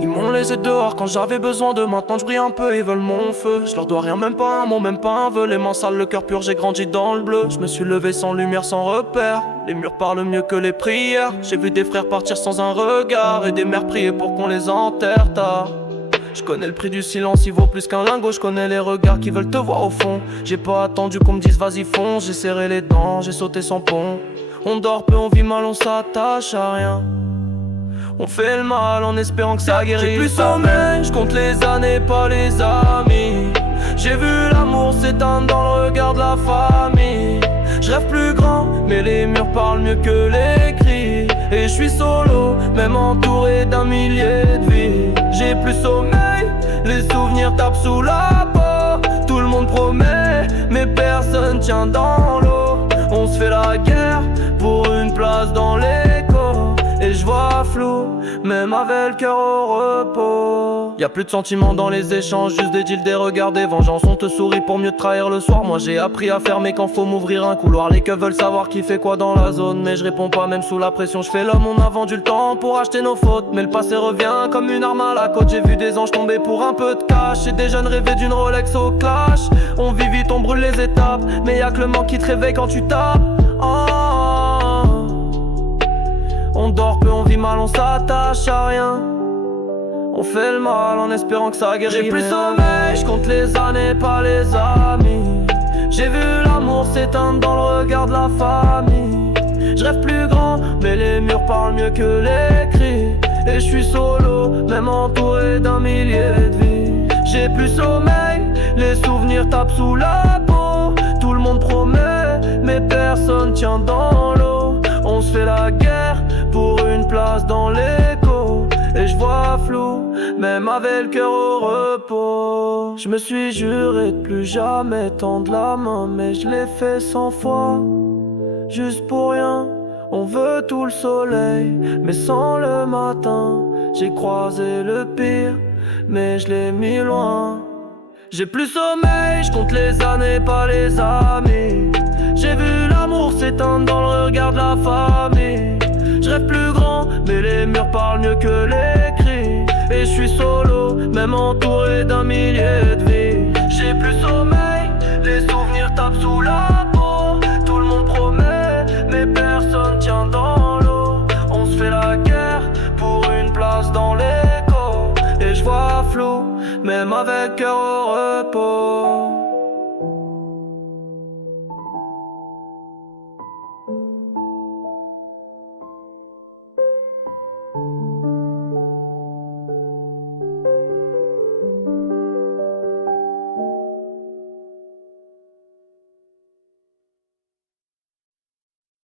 Ils m'ont laissé dehors quand j'avais besoin de. Maintenant je brille un peu, ils veulent mon feu. Je leur dois rien, même pas un mot, même pas un vœu. Les mains sales, le cœur pur, j'ai grandi dans le bleu. Je me suis levé sans lumière, sans repère. Les murs parlent mieux que les prières. J'ai vu des frères partir sans un regard et des mères prier pour qu'on les enterre tard. Je connais le prix du silence, il vaut plus qu'un lingot. Je connais les regards qui veulent te voir au fond. J'ai pas attendu qu'on me dise vas-y fonce. J'ai serré les dents, j'ai sauté sans pont. On dort peu, on vit mal, on s'attache à rien. On fait le mal en espérant que ça guérisse. J'ai plus sommeil, je compte les années, pas les amis. J'ai vu l'amour s'éteindre dans le regard de la famille. Je rêve plus grand, mais les murs parlent mieux que les cris. Et je suis solo, même entouré d'un millier de vies. J'ai plus sommeil, les souvenirs tapent sous la peau. Tout le monde promet, mais personne tient dans l'eau. On se fait la guerre pour une place dans l'écho. Et je vois flou, même avec le cœur au repos. Y'a plus de sentiments dans les échanges, juste des deals, des regards, des vengeances. On te sourit pour mieux te trahir le soir. Moi j'ai appris à fermer quand faut m'ouvrir un couloir. Les keufs veulent savoir qui fait quoi dans la zone, mais je réponds pas même sous la pression. Je fais l'homme, on a vendu le temps pour acheter nos fautes, mais le passé revient comme une arme à la côte. J'ai vu des anges tomber pour un peu de cash et des jeunes rêver d'une Rolex au clash. On vit vite, on brûle les étapes, mais y'a que le manque qui te réveille quand tu tapes. On dort peu, on vit mal, on s'attache à rien. On fait le mal en espérant que ça guérisse. J'ai plus sommeil, je compte les années, pas les amis. J'ai vu l'amour s'éteindre dans le regard de la famille. Je rêve plus grand, mais les murs parlent mieux que les cris. Et je suis solo, même entouré d'un millier de vies. J'ai plus sommeil, les souvenirs tapent sous la peau. Tout le monde promet, mais personne tient dans l'eau. On se fait la guerre pour une place dans l'écho. Et je vois flou, même avec le cœur au repos. Je me suis juré de plus jamais tendre la main, mais je l'ai fait 100 fois, juste pour rien. On veut tout le soleil, mais sans le matin. J'ai croisé le pire, mais je l'ai mis loin. J'ai plus sommeil, je compte les années, pas les amis. J'ai vu l'amour s'éteindre dans le regard de la famille. Je rêve plus grand, mais les murs parlent mieux que les cris. Et je suis solo, même entouré d'un millier de vies. J'ai plus sommeil, les souvenirs tapent sous la peau. Tout le monde promet, mais personne tient dans l'eau. On se fait la guerre pour une place dans l'écho. Et je vois flou, même avec cœur au repos.